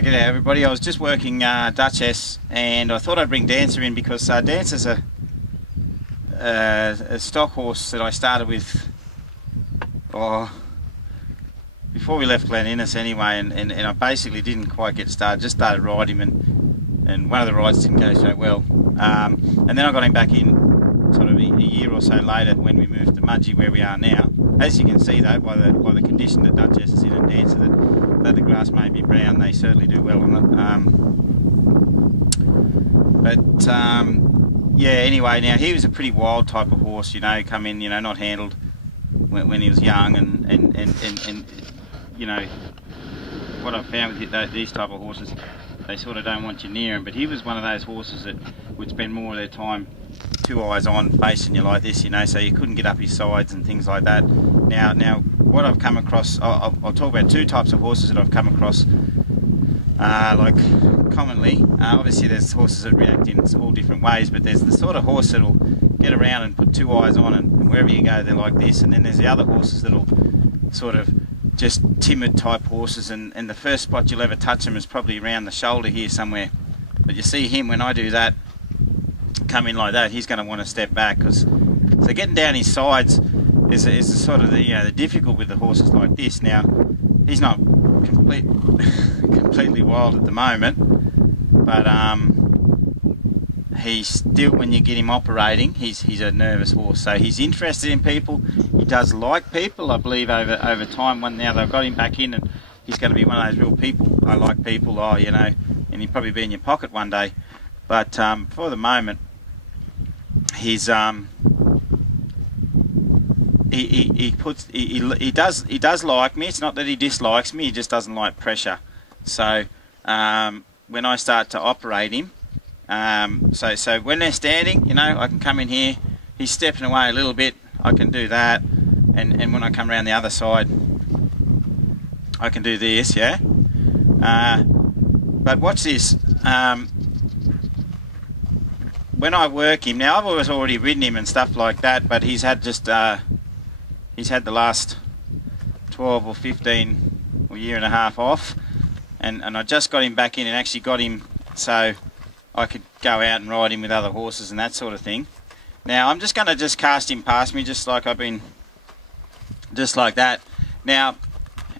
G'day everybody. I was just working Duchess, and I thought I'd bring Dancer in because Dancer's a stock horse that I started with before we left Glen Innes anyway, and I basically didn't quite get started, just started riding him, and one of the rides didn't go so well. And then I got him back in sort of a year or so later when we moved to Mudgee, where we are now. As you can see though, by the condition that Duchess is in and Dancer, that the grass may be brown, they certainly do well on it. Yeah, anyway, now he was a pretty wild type of horse, you know, come in, you know, not handled when he was young, and you know, what I've found with these type of horses, they sort of don't want you near him, but he was one of those horses that would spend more of their time two eyes on, facing you like this, you know, so you couldn't get up his sides and things like that. Now what I've come across, I'll talk about two types of horses that I've come across, like commonly. Obviously there's horses that react in all different ways, but there's the sort of horse that'll get around and put two eyes on, and wherever you go they're like this, and then there's the other horses that'll sort of just timid type horses, and the first spot you'll ever touch them is probably around the shoulder here somewhere. But you see him, when I do that, come in like that, he's going to want to step back, because so getting down his sides is the sort of the difficult with the horses like this. Now he's not completely wild at the moment, but he's still, when you get him operating, he's a nervous horse. So he's interested in people. He does like people, I believe, over time. Now they've got him back in, and he's going to be one of those real people. I like people, you know, and he'll probably be in your pocket one day. But for the moment, he's he does like me. It's not that he dislikes me, he just doesn't like pressure. So when I start to operate him, so when they're standing, you know, I can come in here, he's stepping away a little bit, I can do that, and when I come around the other side, I can do this, yeah. But watch this. When I work him, now I've already ridden him and stuff like that, but he's had he's had the last 12 or 15 or year and a half off, and I just got him back in and actually got him so I could go out and ride him with other horses and that sort of thing. Now I'm just going to cast him past me, just like I've been, just like that. Now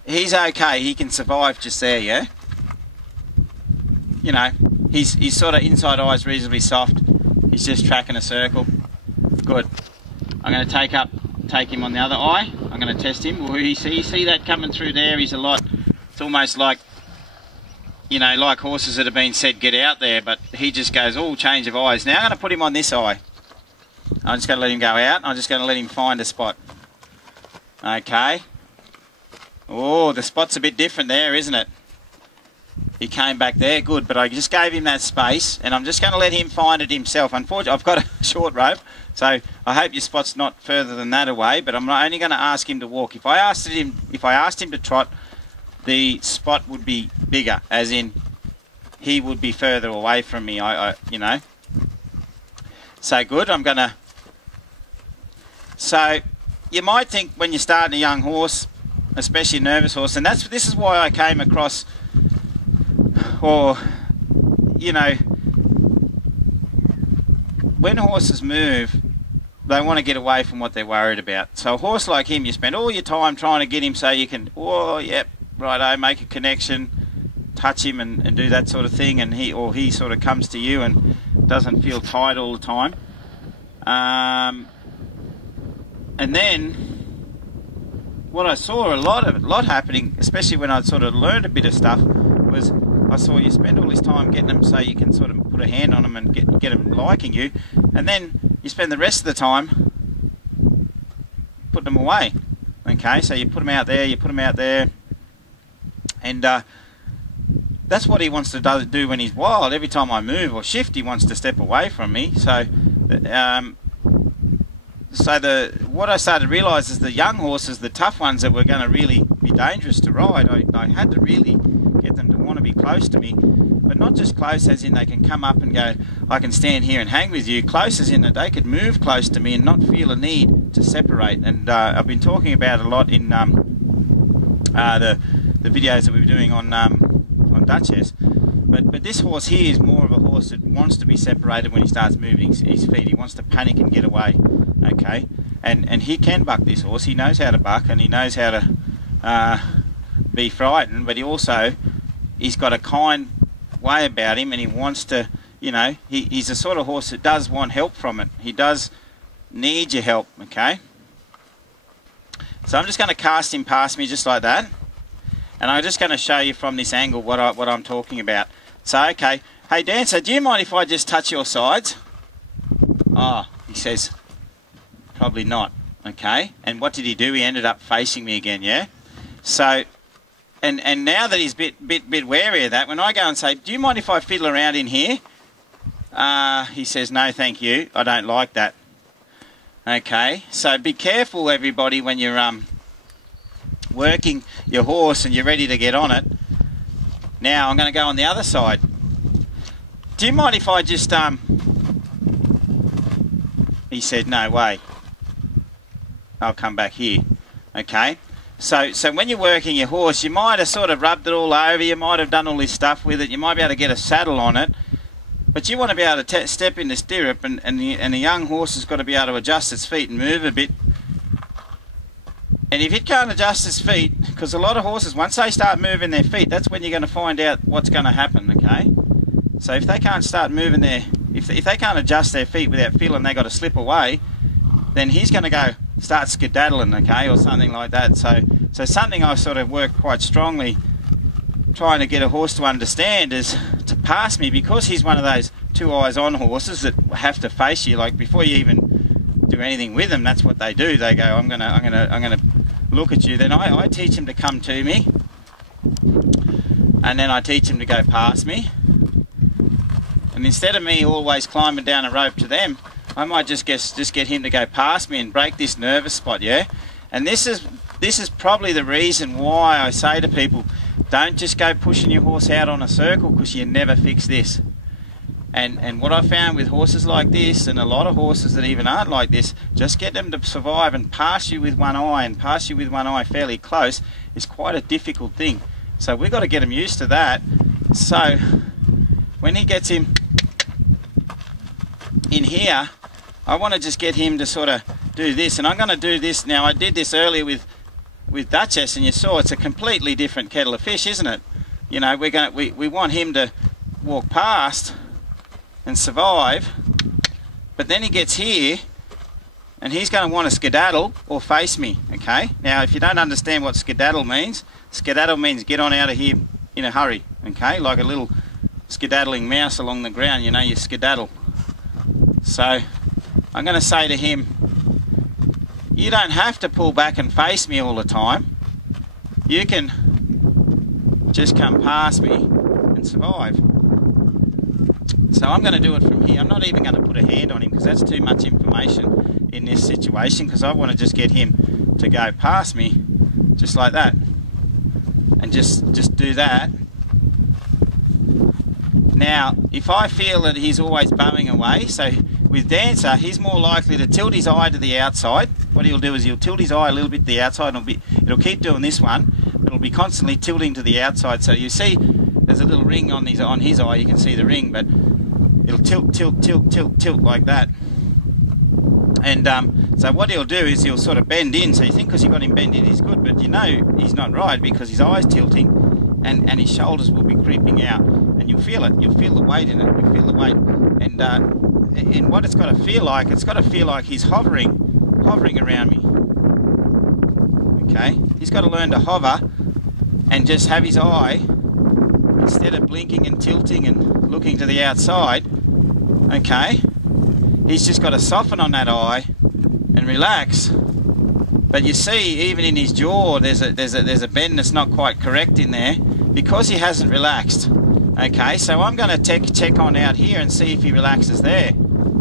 he's okay, he can survive just there, yeah. You know, he's sort of inside eyes reasonably soft. He's just tracking a circle. Good. I'm going to take him on the other eye. I'm going to test him. Well, you see that coming through there? He's a lot. It's almost like, you know, like horses that have been said get out there, but he just goes, oh, change of eyes. Now I'm going to put him on this eye. I'm just going to let him go out. I'm just going to let him find a spot. Okay. Oh, the spot's a bit different there, isn't it? He came back there, good, but I just gave him that space, and I'm just going to let him find it himself. Unfortunately, I've got a short rope, so I hope your spot's not further than that away, but I'm only going to ask him to walk. If I asked him to trot, the spot would be bigger, as in he would be further away from me, you know. So good, I'm going to... So you might think when you're starting a young horse, especially a nervous horse, and this is why I came across... Or, you know, when horses move, they want to get away from what they're worried about. So a horse like him, you spend all your time trying to get him so you can, oh, yep, righto, make a connection, touch him and do that sort of thing, and he sort of comes to you and doesn't feel tight all the time. And then what I saw a lot happening, especially when I'd sort of learned a bit of stuff, was I saw you spend all this time getting them so you can sort of put a hand on them and get them liking you, and then you spend the rest of the time putting them away. Okay, so you put them out there, and that's what he wants to do when he's wild. Every time I move or shift, he wants to step away from me. So what I started to realise is the young horses, the tough ones that were going to really be dangerous to ride, I had to really get them to want to be close to me, but not just close as in they can come up and go, I can stand here and hang with you, close as in that they could move close to me and not feel a need to separate. And I've been talking about a lot in the videos that we were doing on on Duchess. But this horse here is more of a horse that wants to be separated when he starts moving his feet. He wants to panic and get away, okay? And he can buck this horse. He knows how to buck, and he knows how to be frightened, but he's got a kind way about him, and he wants to, you know, he's the sort of horse that does want help from it. He does need your help, okay? So I'm just going to cast him past me just like that, and I'm just going to show you from this angle what I'm talking about. So, okay, hey Dancer, do you mind if I just touch your sides? Oh, he says, probably not, okay? And what did he do? He ended up facing me again, yeah? So, and now that he's bit wary of that, when I go and say, do you mind if I fiddle around in here? He says, no, thank you, I don't like that. Okay, so be careful, everybody, when you're working your horse and you're ready to get on it. Now I'm going to go on the other side. Do you mind if I just He said, no way, I'll come back here. Okay, so when you're working your horse, you might have sort of rubbed it all over, you might have done all this stuff with it, you might be able to get a saddle on it, but you want to be able to step in the stirrup, and the young horse has got to be able to adjust its feet and move a bit. And if it can't adjust its feet, because a lot of horses, once they start moving their feet, that's when you're going to find out what's going to happen, okay? So if they can't start moving if they can't adjust their feet without feeling they got to slip away, then he's going to start skedaddling, okay, or something like that. So something I sort of work quite strongly trying to get a horse to understand is to pass me, because he's one of those two eyes on horses that have to face you. Like before you even do anything with them, that's what they do. They go, I'm gonna look at you. Then I teach him to come to me, and then I teach him to go past me. And instead of me always climbing down a rope to them, I might just get him to go past me and break this nervous spot, yeah? And this is probably the reason why I say to people, don't just go pushing your horse out on a circle, because you never fix this. And what I found with horses like this, and a lot of horses that even aren't like this, just get them to survive and pass you with one eye, and pass you with one eye fairly close, is quite a difficult thing. So we've got to get them used to that. So when he gets him in here, I want to just get him to sort of do this, and I'm going to do this now. I did this earlier with Duchess, and you saw it's a completely different kettle of fish, isn't it? You know, we want him to walk past and survive, but then he gets here and he's going to want to skedaddle or face me, okay? Now if you don't understand what skedaddle means get on out of here in a hurry, okay? Like a little skedaddling mouse along the ground, you know, you skedaddle. So I'm going to say to him, you don't have to pull back and face me all the time. You can just come past me and survive. So I'm going to do it from here. I'm not even going to put a hand on him, because that's too much information in this situation, because I want to just get him to go past me just like that, and just do that. Now if I feel that he's always bumming away, so with Dancer he's more likely to tilt his eye to the outside. What he'll do is he'll tilt his eye a little bit to the outside, and it'll keep doing this one, but it'll be constantly tilting to the outside. So you see there's a little ring on his eye, you can see the ring, but it'll tilt like that. And so what he'll do is he'll sort of bend in. So you think because you got him bend in he's good, but you know he's not right, because his eye's tilting and his shoulders will be creeping out, and you'll feel it. You'll feel the weight in it. You'll feel the weight. And what it's got to feel like he's hovering around me. Okay, he's got to learn to hover and just have his eye, instead of blinking and tilting and looking to the outside, okay, he's just got to soften on that eye and relax. But you see, even in his jaw, there's a bend that's not quite correct in there, because he hasn't relaxed. Okay, so I'm going to check on out here and see if he relaxes there.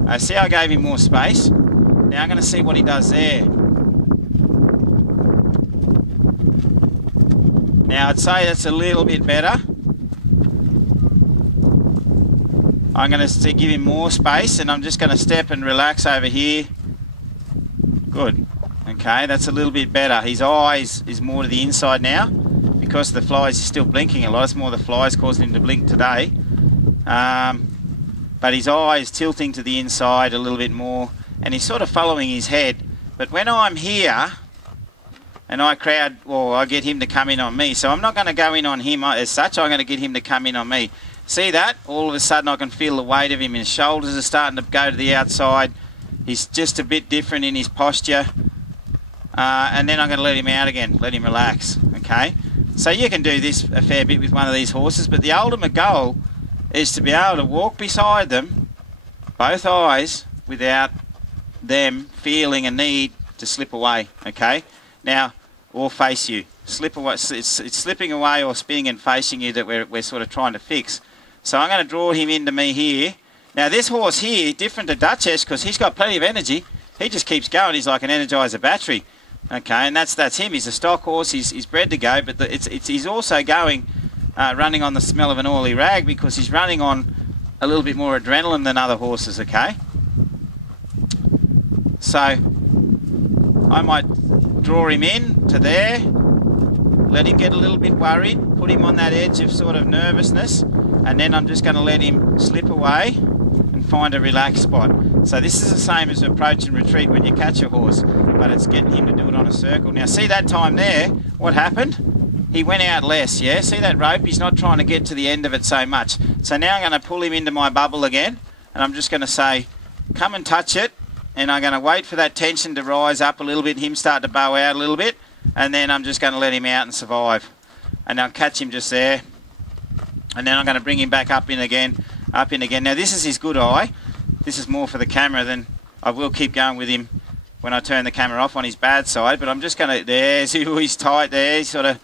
I see I gave him more space. Now I'm going to see what he does there. Now I'd say that's a little bit better. I'm going to give him more space, and I'm just going to step and relax over here. Good. Okay, that's a little bit better. His eyes is more to the inside now, because the flies is still blinking a lot. It's more the flies causing him to blink today. But his eye is tilting to the inside a little bit more, and he's sort of following his head. But when I'm here and I get him to come in on me, so I'm not going to go in on him as such. I'm going to get him to come in on me. See that? All of a sudden I can feel the weight of him. His shoulders are starting to go to the outside. He's just a bit different in his posture. And then I'm going to let him out again, let him relax. Okay? So you can do this a fair bit with one of these horses, but the ultimate goal is to be able to walk beside them, both eyes, without them feeling a need to slip away. Okay? Now, or face you. Slip away. It's slipping away or spinning and facing you that we're sort of trying to fix. So I'm going to draw him into me here. Now this horse here, different to Duchess, because he's got plenty of energy. He just keeps going. He's like an Energizer battery. Okay, and that's him. He's a stock horse. He's bred to go, but he's also going, running on the smell of an oily rag, because he's running on a little bit more adrenaline than other horses. Okay, so I might draw him in to there, let him get a little bit worried, put him on that edge of sort of nervousness, and then I'm just going to let him slip away and find a relaxed spot. So this is the same as approach and retreat when you catch a horse, but it's getting him to do it on a circle. Now see that time there, what happened? He went out less, yeah? See that rope? He's not trying to get to the end of it so much. So now I'm going to pull him into my bubble again, and I'm just going to say, come and touch it, and I'm going to wait for that tension to rise up a little bit, him start to bow out a little bit, and then I'm just going to let him out and survive. And I'll catch him just there, and then I'm going to bring him back up in again. Now this is his good eye. This is more for the camera than I will keep going with him when I turn the camera off on his bad side, but I'm just going to, there's, he's tight there, he's sort of,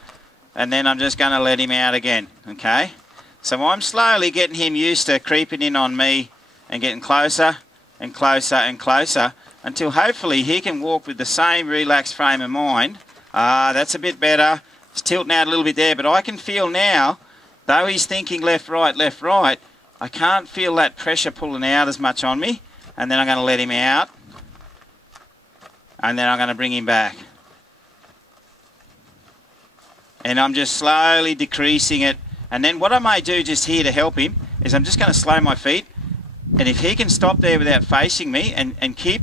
and then I'm just going to let him out again, okay? So I'm slowly getting him used to creeping in on me and getting closer and closer and closer until hopefully he can walk with the same relaxed frame of mind. That's a bit better. He's tilting out a little bit there, but I can feel now, though he's thinking left, right, I can't feel that pressure pulling out as much on me. And then I'm going to let him out. And then I'm going to bring him back. And I'm just slowly decreasing it. And then what I may do just here to help him is I'm just going to slow my feet. And if he can stop there without facing me and keep...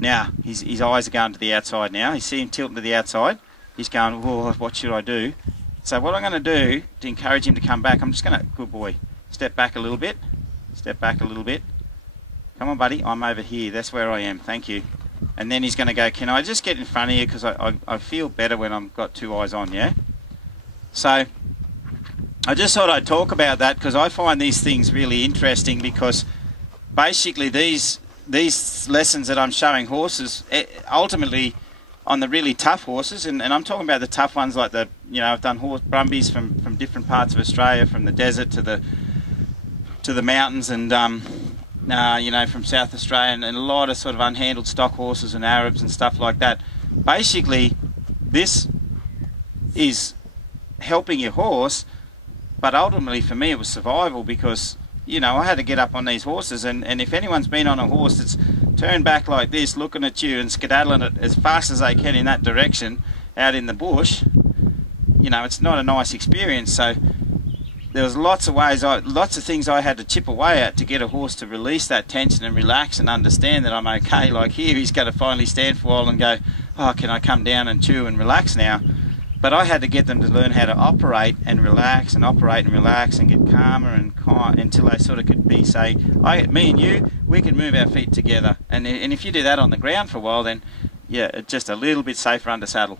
Now, his eyes are going to the outside now. You see him tilting to the outside. He's going, whoa, what should I do? So what I'm going to do to encourage him to come back, I'm just going to... Good boy. Step back a little bit. Step back a little bit. Come on, buddy. I'm over here. That's where I am. Thank you. And then he's going to go, can I just get in front of you? Because I feel better when I've got two eyes on, yeah? So I just thought I'd talk about that because I find these things really interesting because basically these lessons that I'm showing horses, ultimately on the really tough horses, and I'm talking about the tough ones like the, you know, I've done horse brumbies from different parts of Australia, from the desert to the mountains, and you know, from South Australia, and a lot of sort of unhandled stock horses and Arabs and stuff like that. Basically, this is helping your horse, but ultimately for me it was survival because, you know, I had to get up on these horses, and if anyone's been on a horse that's turned back like this, looking at you and skedaddling it as fast as they can in that direction out in the bush, you know, it's not a nice experience. So there was lots of things I had to chip away at to get a horse to release that tension and relax and understand that I'm okay. Like here, he's going to finally stand for a while and go, oh, can I come down and chew and relax now? But I had to get them to learn how to operate and relax and operate and relax and get calmer and calm until they sort of could be, say, me and you, we can move our feet together. And if you do that on the ground for a while, then yeah, it's just a little bit safer under saddle.